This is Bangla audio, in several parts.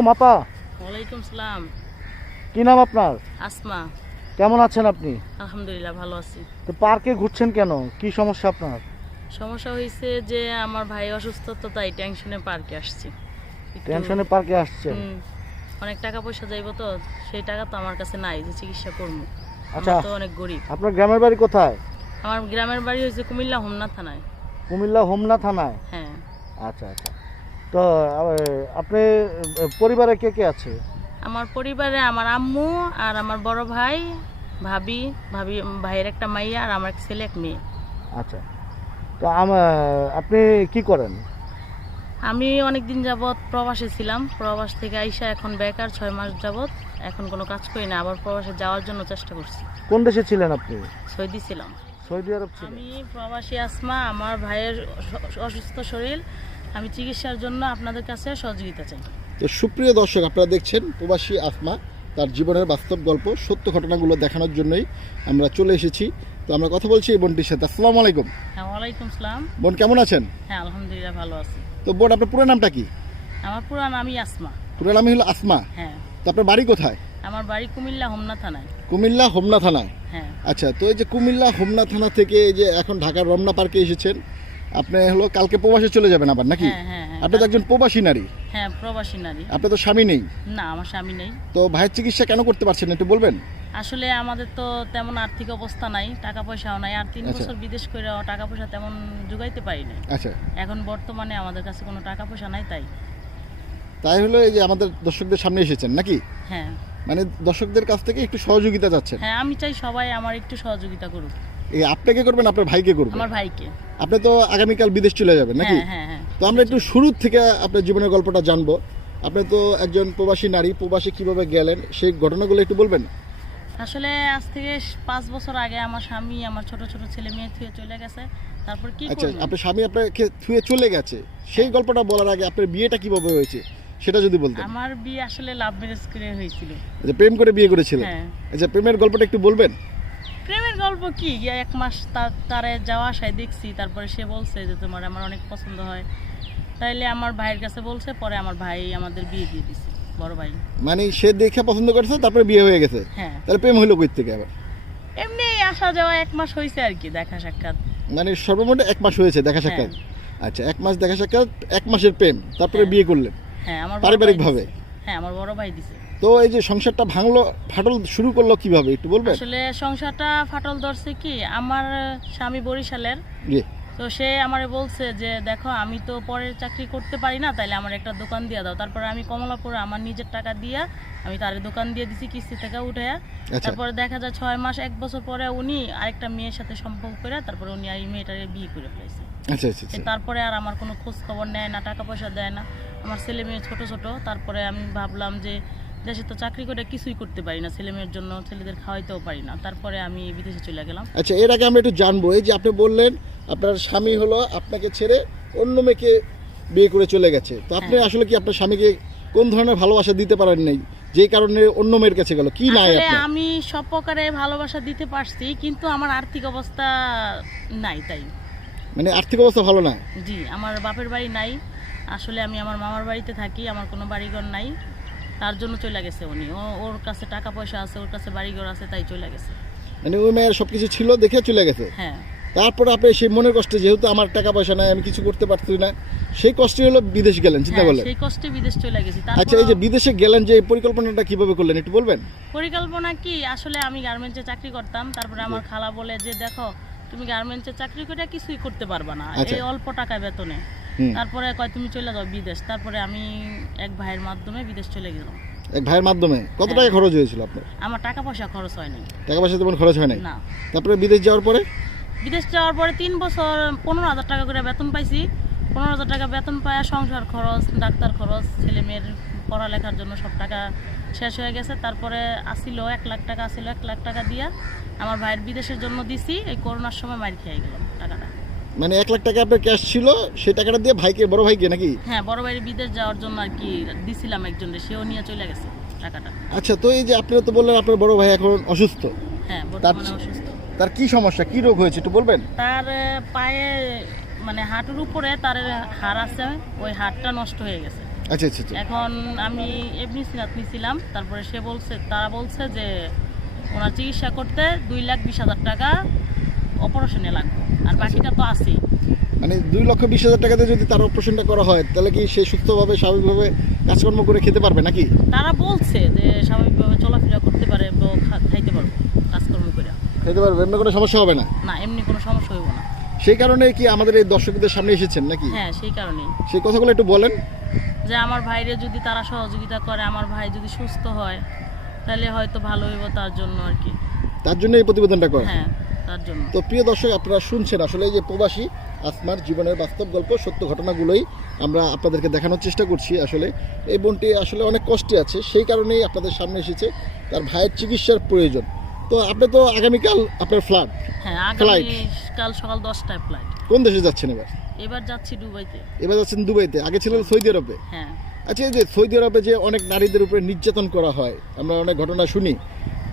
আলাইকুম আপা। ওয়ালাইকুম সালাম। কি নাম আপনার? আসমা। কেমন আছেন আপনি? আলহামদুলিল্লাহ ভালো আছি। তো পার্কে ঘুরছেন কেন? কি সমস্যা আপনার? সমস্যা হয়েছে যে আমার ভাই অসুস্থ তো তাই টেনশনে পার্কে আসছি। টেনশনে পার্কে আসছেন? অনেক টাকা পয়সা যাইবো তো সেই টাকা তো আমার কাছে নাই যে চিকিৎসা করব। আচ্ছা। তো অনেক গরিব। আপনার গ্রামের বাড়ি কোথায়? আমার গ্রামের বাড়ি হয়েছে কুমিল্লা হোমনা থানায়। কুমিল্লা হোমনা থানায়? হ্যাঁ। আচ্ছা আচ্ছা। তো আপনি পরিবারে কে কে আছে? আমার পরিবারে আমার আম্মু আর আমার বড় ভাই ভাবি ভাবি ভাইয়ের একটা মাইয়া আর আমার এক ছেলে এক মেয়ে। আচ্ছা। তো আমার আপনি কি করেন? আমি অনেক দিন যাবৎ প্রবাসে ছিলাম। প্রবাস থেকে আইসা এখন বেকার ছয় মাস যাবৎ। এখন কোনো কাজ করি না আবার প্রবাসে যাওয়ার জন্য চেষ্টা করছি। কোন দেশে ছিলেন আপনি? সৌদি ছিলাম। সৌদি আরব আমি প্রবাসী আসমা আমার ভাইয়ের অসুস্থ শরীর। আমি চিকিৎসার জন্য আপনাদের কাছে সহযোগিতা চাই। তো সুপ্রিয় দর্শক আপনারা দেখছেন প্রবাসী আসমা তার জীবনের বাস্তব গল্প সত্য ঘটনাগুলো দেখানোর জন্যই আমরা চলে এসেছি। তো আমরা কথা বলছি এই বোনটির সাথে। আসসালামু আলাইকুম। হ্যাঁ ওয়ালাইকুম সালাম বোন কেমন আছেন? হ্যাঁ আলহামদুলিল্লাহ ভালো আছি। তো বোন আপনার পুরো নামটা কি? আমার পুরো নামই আসমা। পুরো নামই হলো আসমা? হ্যাঁ। তো আপনার বাড়ি কোথায়? আমার বাড়ি কুমিল্লা হোমনা থানায়। কুমিল্লা হোমনা থানায়? হ্যাঁ। আচ্ছা তো এই যে কুমিল্লা হোমনা থানা থেকে এই যে এখন ঢাকার রমনা পার্কে এসেছেন আপনি হলো কালকে প্রবাসে চলে যাবেন আবার নাকি? হ্যাঁ হ্যাঁ হ্যাঁ। আপনি তো একজন প্রবাসী নারী। হ্যাঁ প্রবাসী নারী। আপনার তো স্বামী নেই। না আমার স্বামী নেই। তো ভাইয়ের চিকিৎসা কেন করতে পারছেন না একটু বলবেন? আসলে আমাদের তো তেমন আর্থিক অবস্থা নাই টাকা পয়সাও নাই আর তিন আচ্ছা। বছর বিদেশ করে টাকা পয়সা তেমন জোগাইতে পারি নাই। আচ্ছা। এখন বর্তমানে আমাদের কাছে কোনো টাকা পয়সা নাই তাই। তাই হলো এই যে আমাদের দর্শকদের সামনে এসেছেন নাকি? হ্যাঁ। মানে দর্শকদের কাছ থেকে একটু সহযোগিতা চাচ্ছেন। হ্যাঁ আমি চাই সবাই আমার একটু সহযোগিতা করুক। এই আপনাকে করবেন আপনার ভাইকে করবেন আমার ভাইকে আপনি তো আগামীকাল বিদেশ চলে যাবেন নাকি? হ্যাঁ হ্যাঁ হ্যাঁ। তো আমরা একটু শুরুর থেকে আপনার জীবনের গল্পটা জানব। আপনি তো একজন প্রবাসী নারী প্রবাসী কীভাবে গেলেন সেই ঘটনাগুলো একটু বলবেন? আসলে আজ থেকে পাঁচ বছর আগে আমার স্বামী আমার ছোট ছোট ছেলে মেয়ে থুয়ে চলে গেছে। তারপর কি আচ্ছা আপনার স্বামী আপনাকে থুয়ে চলে গেছে। সেই গল্পটা বলার আগে আপনার বিয়েটা কীভাবে হয়েছে সেটা যদি বলতেন। আমার বিয়ে আসলে লাভ ম্যারেজ করে হয়েছিল। যে প্রেম করে বিয়ে করেছিলেন। আচ্ছা প্রেমের গল্পটা একটু বলবেন? গল্প কি গিয়ে এক মাস তার তারে যাওয়া আসায় দেখছি তারপরে সে বলছে যে তোমার আমার অনেক পছন্দ হয়। তাইলে আমার ভাইয়ের কাছে বলছে পরে আমার ভাই আমাদের বিয়ে দিয়ে দিছে বড় ভাই। মানে সে দেখে পছন্দ করেছে তারপরে বিয়ে হয়ে গেছে? হ্যাঁ। তাহলে প্রেম হইল কই থেকে আবার? এমনি আসা যাওয়া এক মাস হয়েছে আর কি দেখা সাক্ষাৎ। মানে সর্বমোট এক মাস হয়েছে দেখা সাক্ষাৎ? আচ্ছা এক মাস দেখা সাক্ষাৎ এক মাসের প্রেম তারপরে হ্যাঁ। বিয়ে করলেন? হ্যাঁ আমার পারিবারিক ভাবে? হ্যাঁ আমার বড় ভাই দিছে। তো এই যে সংসারটা ভাঙলো ফাটল শুরু করল কীভাবে? একটু বলবেন? আসলে সংসারটা ফাটল ধরছে কি আমার স্বামী বরিশালের। জি। তো সে আমারে বলছে যে দেখো আমি তো পরের চাকরি করতে পারি না তাইলে আমার একটা দোকান দিয়ে দাও। তারপরে আমি কমলাপুরে আমার নিজের টাকা দিয়া আমি তার দোকান দিয়ে দিছি কিস্তি থেকে উঠে। আচ্ছা। তারপরে দেখা যায় ছয় মাস এক বছর পরে উনি আরেকটা মেয়ের সাথে সম্পর্ক করে তারপরে উনি আর এই মেয়েটাকে বিয়ে করে ফেলেছে আচ্ছা আচ্ছা তারপরে আর আমার কোনো খোঁজ খবর নেয় না টাকা পয়সা দেয় না। আমার ছেলে মেয়ে ছোট ছোট। তারপরে আমি ভাবলাম যে দেশে তো চাকরি করে কিছুই করতে পারি না ছেলে মেয়ের জন্য ছেলেদের খাওয়াইতেও পারি না। তারপরে আমি বিদেশে চলে গেলাম। আচ্ছা এর আগে আমরা একটু জানব এই যে আপনি বললেন আপনার স্বামী হলো আপনাকে ছেড়ে অন্য মেয়েকে বিয়ে করে চলে গেছে। তো আপনি হ্যাঁ। আসলে কি আপনার স্বামীকে কোন ধরনের ভালোবাসা দিতে পারেন নাই যেই কারণে অন্য মেয়ের কাছে গেল? কি নাই আপনার? আমি সব প্রকারে ভালোবাসা দিতে পারছি কিন্তু আমার আর্থিক অবস্থা নাই তাই। মানে আর্থিক অবস্থা ভালো না? জি আমার বাপের বাড়ি নাই। আসলে আমি আমার মামার বাড়িতে থাকি আমার কোনো বাড়িঘর নাই। তার জন্য চলে গেছে উনি। ওর কাছে টাকা পয়সা আছে ওর কাছে বাড়িঘর আছে তাই চলে গেছে। মানে ওই মেয়ের সবকিছু ছিল দেখে চলে গেছে? হ্যাঁ। তারপরে আপনি সেই মনের কষ্টে যেহেতু আমার টাকা পয়সা নাই আমি কিছু করতে পারছি না সেই কষ্টে হলো বিদেশ গেলেন চিন্তা হ্যাঁ, করলেন? সেই কষ্টে বিদেশ চলে গেছি। আচ্ছা এই যে বিদেশে গেলেন যে পরিকল্পনাটা কীভাবে করলেন একটু বলবেন? পরিকল্পনা কি? আসলে আমি গার্মেন্টসে চাকরি করতাম তারপরে আমার খালা বলে যে দেখো তুমি গার্মেন্টসে চাকরি করে কিছুই করতে পারবা না আচ্ছা। এই অল্প টাকা বেতনে। তারপরে কয় তুমি চলে যাও বিদেশ। তারপরে আমি এক ভাইয়ের মাধ্যমে বিদেশ চলে গেলাম। এক ভাইয়ের মাধ্যমে? কত হ্যাঁ। টাকা খরচ হয়েছিল আপনার? আমার টাকা পয়সা খরচ হয়নি টাকা পয়সা তেমন খরচ হয় নাই? না। তারপরে বিদেশ যাওয়ার পরে? বিদেশ যাওয়ার পরে তিন বছর পনেরো হাজার টাকা করে বেতন পাইছি। পনেরো হাজার টাকা বেতন পায় সংসার খরচ ডাক্তার খরচ ছেলে মেয়ের পড়ালেখার জন্য সব টাকা শেষ হয়ে গেছে। তারপরে আসিল এক লাখ টাকা আসিল এক লাখ টাকা দিয়া আমার ভাইয়ের বিদেশের জন্য দিছি। এই করোনার সময় মার খেয়ে গেলাম টাকাটা। মানে এক লাখ টাকা আপনার ক্যাশ ছিল সেই টাকাটা দিয়ে ভাইকে বড় ভাইকে নাকি? হ্যাঁ বড় ভাইয়ের বিদেশ যাওয়ার জন্য আর কি দিছিলাম একজনকে সেও নিয়ে চলে গেছে টাকাটা। আচ্ছা তো এই যে আপনি তো বললেন আপনার বড় ভাই এখন অসুস্থ। হ্যাঁ বর্তমানে অসুস্থ। তার কি সমস্যা কি রোগ হয়েছে একটু বলবেন? তার পায়ে মানে হাঁটুর উপরে তার হাড় আছে ওই হাড়টা নষ্ট হয়ে গেছে। আচ্ছা আচ্ছা আচ্ছা। এখন আমি এমনি সিনাত নিছিলাম তারপরে সে বলছে তারা বলছে যে ওনার চিকিৎসা করতে দুই লাখ বিশ হাজার টাকা অপারেশনে লাগবে। আর বাকিটা তো আছেই। মানে দুই লক্ষ বিশ হাজার টাকাতে যদি তার অপারেশনটা করা হয় তাহলে কি সে সুস্থভাবে স্বাভাবিকভাবে কাজকর্ম করে খেতে পারবে নাকি? তারা বলছে যে স্বাভাবিকভাবে চলাফেরা করতে পারে খাইতে পারব কাজকর্ম করে। খেতে পারবে এমনি কোনো সমস্যা হবে না? না এমনি কোনো সমস্যা হইব না। সেই কারণে কি আমাদের এই দর্শকদের সামনে এসেছেন নাকি? হ্যাঁ সেই কারণেই। সেই কথাগুলো একটু বলেন। যে আমার ভাইরে যদি তারা সহযোগিতা করে আমার ভাই যদি সুস্থ হয় তাহলে হয়তো ভালো হইব তার জন্য আর কি। তার জন্য এই প্রতিবেদনটা করেন? হ্যাঁ। তার জন্য। তো প্রিয় দর্শক আপনারা শুনছেন আসলে এই যে প্রবাসী আসমার জীবনের বাস্তব গল্প সত্য ঘটনাগুলোই আমরা আপনাদেরকে দেখানোর চেষ্টা করছি আসলে। এই বোনটি আসলে অনেক কষ্টে আছে সেই কারণেই আপনাদের সামনে এসেছে তার ভাইয়ের চিকিৎসার প্রয়োজন। তো আপনি তো আগামীকাল আপনার ফ্ল্যাট হ্যাঁ. কাল সকাল দশটায় ফ্লাইট কোন দেশে যাচ্ছেন এবার? এবার যাচ্ছি দুবাইতে। এবার যাচ্ছেন দুবাইতে আগে ছিলেন সৌদি আরবে। হ্যাঁ। আচ্ছা এই যে সৌদি আরবে যে অনেক নারীদের উপরে নির্যাতন করা হয় আমরা অনেক ঘটনা শুনি।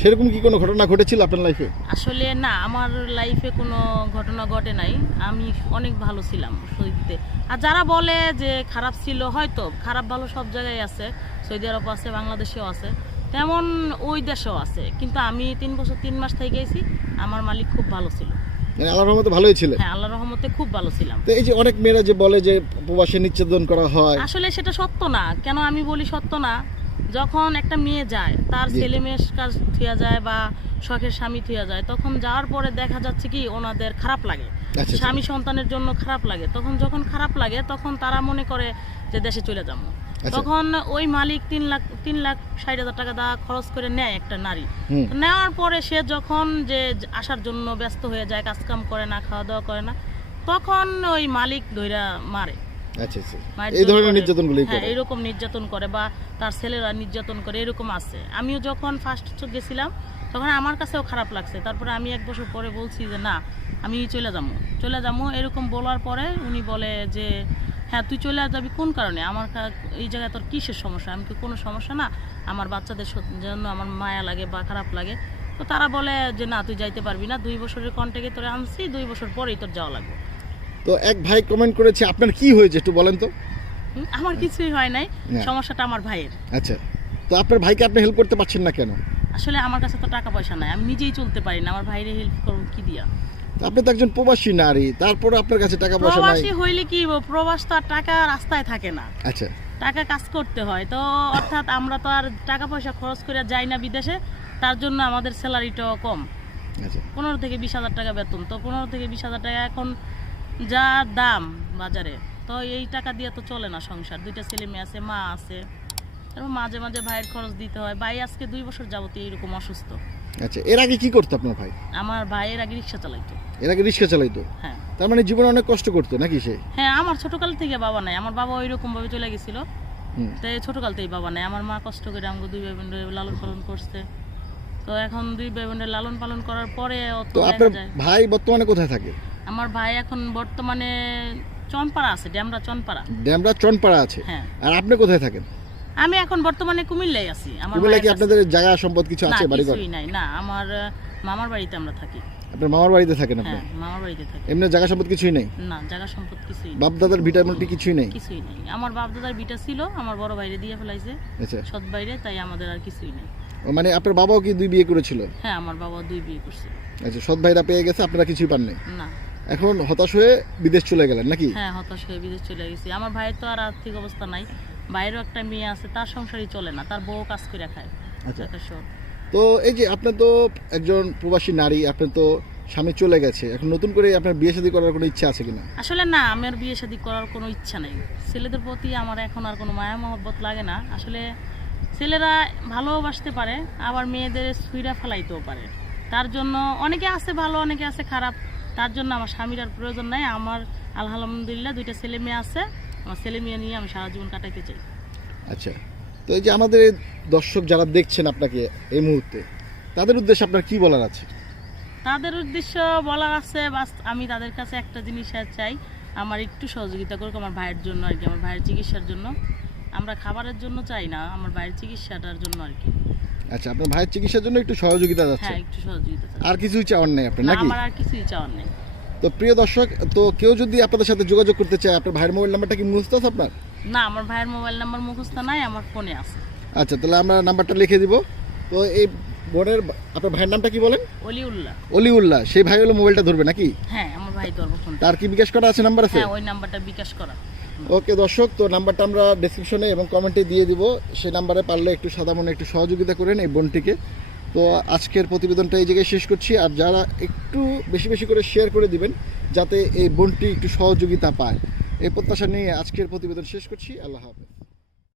সেরকম কি কোনো ঘটনা ঘটেছিল আপনার লাইফে আসলে না আমার লাইফে কোনো ঘটনা ঘটে নাই। আমি অনেক ভালো ছিলাম সৌদিতে। আর যারা বলে যে খারাপ ছিল হয়তো খারাপ ভালো সব জায়গায় আছে। সৌদি আরব আছে বাংলাদেশেও আছে। তেমন ওই দেশেও আছে। কিন্তু আমি তিন বছর তিন মাস থেকে গেছি আমার মালিক খুব ভালো ছিল। মানে আল্লাহর রহমতে ভালোই ছিলেন? হ্যাঁ আল্লাহ রহমতে খুব ভালো ছিলাম। তো এই যে অনেক মেয়েরা যে বলে যে প্রবাসে নির্যাতন করা হয়। আসলে সেটা সত্য না। কেন আমি বলি সত্য না? যখন একটা মেয়ে যায় তার ছেলে মেয়ের কাজ থুয়া যায় বা শখের স্বামী থুয়া যায় তখন যাওয়ার পরে দেখা যাচ্ছে কি ওনাদের খারাপ লাগে। আচ্ছা স্বামী সন্তানের জন্য খারাপ লাগে। তখন যখন খারাপ লাগে তখন তারা মনে করে যে দেশে চলে যাব। আচ্ছা। তখন ওই মালিক তিন লাখ তিন লাখ ষাট হাজার টাকা দা খরচ করে নেয় একটা নারী। নেওয়ার পরে সে যখন যে আসার জন্য ব্যস্ত হয়ে যায় কাজকাম করে না খাওয়া দাওয়া করে না তখন ওই মালিক ধইরা মারে। আচ্ছা আচ্ছা এই ধরনের হ্যাঁ করে। এরকম নির্যাতন করে বা তার ছেলেরা নির্যাতন করে এরকম আছে। আমিও যখন ফার্স্ট গেছিলাম তখন আমার কাছেও খারাপ লাগছে। তারপরে আমি এক বছর পরে বলছি যে না আমি চলে যাব। চলে যাব এরকম বলার পরে উনি বলে যে হ্যাঁ তুই চলে যাবি কোন কারণে? আমার এই জায়গায় তোর কিসের সমস্যা? আমি কি কোনো সমস্যা না? আমার বাচ্চাদের জন্য আমার মায়া লাগে বা খারাপ লাগে। তো তারা বলে যে না তুই যাইতে পারবি না। দুই বছরের কন্ট্যাক্টে তোরে আনছি দুই বছর পরেই তোর যাওয়া লাগবে। তো এক ভাই কমেন্ট করেছে আপনার কি হয়েছে একটু বলেন তো? আমার কিছুই হয় নাই সমস্যাটা আমার ভাইয়ের। আচ্ছা তো আপনার ভাইকে আপনি হেল্প করতে পারছেন না কেন? আসলে আমার কাছে তো টাকা পয়সা নাই আমি নিজেই চলতে পারি না আমার ভাইরে হেল্প করব কি দিয়া? তো আপনি তো একজন প্রবাসী নারী তারপরে আপনার কাছে টাকা পয়সা নাই। প্রবাসী হইলে কি? প্রবাস তো আর টাকা রাস্তায় থাকে না। আচ্ছা। টাকা কাজ করতে হয় তো অর্থাৎ আমরা তো আর টাকা পয়সা খরচ করে যাই না বিদেশে তার জন্য আমাদের স্যালারিটাও কম। আচ্ছা। পনেরো থেকে বিশ হাজার টাকা বেতন তো পনেরো থেকে বিশ হাজার টাকা এখন যা দাম বাজারে তো এই টাকা দিয়ে তো চলে না সংসার। দুইটা ছেলে মেয়ে আছে মা আছে। মাঝে মাঝে ভাইয়ের খরচ দিতে হয়। ভাই আজকে দুই বছর যাবতীয় এইরকম অসুস্থ। আচ্ছা এর আগে কি করতো আপনার ভাই? আমার ভাইয়ের আগে রিক্সা চালাইতো। এর আগে রিক্সা চালাইতো? হ্যাঁ। তার মানে জীবনে অনেক কষ্ট করতো নাকি সে? হ্যাঁ আমার ছোটকাল থেকে বাবা নাই। আমার বাবা ওইরকম ভাবে চলে গেছিল। তাই ছোটকাল থেকে বাবা নাই। আমার মা কষ্ট করে আমাকে দুই ভাই বোনের লালন পালন করছে। তো এখন দুই ভাই বোনের লালন পালন করার পরে অত তো আপনার ভাই বর্তমানে কোথায় থাকে? আমার ভাই এখন বর্তমানে চনপাড়া আছে ড্যামরা চনপাড়া। ড্যামরা চনপাড়া আছে। হ্যাঁ। আর আপনি কোথায় থাকেন? আমি এখন বর্তমানে কুমিল্লায় আছি। আমার কুমিল্লায় কি আপনাদের জায়গা সম্পদ কিছু আছে বাড়িঘর কিছুই নাই। না আমার মামার বাড়িতে আমরা থাকি। আপনার মামার বাড়িতে থাকেন আপনি? হ্যাঁ মামার বাড়িতে থাকি। এমনি জায়গা সম্পদ কিছুই নাই? না জায়গা সম্পদ কিছুই নেই। বাপ দাদার ভিটামিনটি কিছুই নেই? কিছুই নেই। আমার বাপ দাদার বিটা ছিল আমার বড় ভাইরে দিয়ে ফেলাইছে। আচ্ছা। সৎ বাইরে তাই আমাদের আর কিছুই নাই। মানে আপনার বাবাও কি দুই বিয়ে করেছিল? হ্যাঁ আমার বাবা দুই বিয়ে করছে। আচ্ছা সৎ ভাইরা পেয়ে গেছে আপনারা কিছুই পান নাই না। এখন হতাশ হয়ে বিদেশ চলে গেলেন নাকি? হ্যাঁ হতাশ হয়ে বিদেশ চলে গেছি। আমার ভাইয়ের তো আর আর্থিক অবস্থা নাই। বাইরেও একটা মেয়ে আছে তার সংসারই চলে না তার বউ কাজ করে খায়। আচ্ছা। তো এই যে আপনার তো একজন প্রবাসী নারী আপনার তো স্বামী চলে গেছে এখন নতুন করে আপনার বিয়ে শাদী করার কোনো ইচ্ছা আছে কিনা? আসলে না আমার বিয়ে শাদী করার কোনো ইচ্ছা নেই। ছেলেদের প্রতি আমার এখন আর কোনো মায়া মহব্বত লাগে না। আসলে ছেলেরা ভালোবাসতে পারে আবার মেয়েদের সুইরা ফেলাইতেও পারে। তার জন্য অনেকে আছে ভালো অনেকে আছে খারাপ। তার জন্য আমার স্বামীর আর প্রয়োজন নাই। আমার আলহামদুলিল্লাহ দুইটা ছেলে মেয়ে আছে। আমার ছেলে মেয়ে নিয়ে আমি সারা জীবন কাটাইতে চাই। আচ্ছা তো এই যে আমাদের দর্শক যারা দেখছেন আপনাকে এই মুহূর্তে তাদের উদ্দেশ্যে আপনার কি বলার আছে? তাদের উদ্দেশ্য বলার আছে বাস আমি তাদের কাছে একটা জিনিস আর চাই আমার একটু সহযোগিতা করুক আমার ভাইয়ের জন্য আর কি আমার ভাইয়ের চিকিৎসার জন্য। আমরা খাবারের জন্য চাই না আমার ভাইয়ের চিকিৎসাটার জন্য আর কি। আচ্ছা আপনার ভাইয়ের চিকিৎসার জন্য একটু সহযোগিতা যাচ্ছে। হ্যাঁ একটু সহযোগিতা চাই আর কিছুই চাওয়ার নেই আপনার না, নাকি? আমার আর কিছুই চাওয়ার নেই। তো প্রিয় দর্শক তো কেউ যদি আপনাদের সাথে যোগাযোগ করতে চায় আপনার ভাইয়ের মোবাইল নাম্বারটা কি মুস্তাস আপনার? না আমার ভাইয়ের মোবাইল নাম্বার মুখস্থ নাই আমার ফোনে আছে। আচ্ছা তাহলে আমরা নাম্বারটা লিখে দিব। তো এই বোনের আপনার ভাইয়ের নামটা কি বলেন? অলিউল্লাহ। অলিউল্লাহ সেই ভাই হলো মোবাইলটা ধরবে নাকি? হ্যাঁ আমার ভাই ধরবো তার কি বিকাশ করা আছে নাম্বার আছে? হ্যাঁ ওই নাম্বারটা বিকাশ করা। ওকে দর্শক, তো নাম্বারটা আমরা ডিসক্রিপশনে এবং কমেন্টে দিয়ে দিব। সেই নাম্বারে পারলে একটু সাদা মনে একটু সহযোগিতা করেন এই বোনটিকে। তো আজকের প্রতিবেদনটা এই জায়গায় শেষ করছি। আর যারা একটু বেশি বেশি করে শেয়ার করে দিবেন, যাতে এই বোনটি একটু সহযোগিতা পায়। এই প্রত্যাশা নিয়ে আজকের প্রতিবেদন শেষ করছি। আল্লাহ হাফেজ।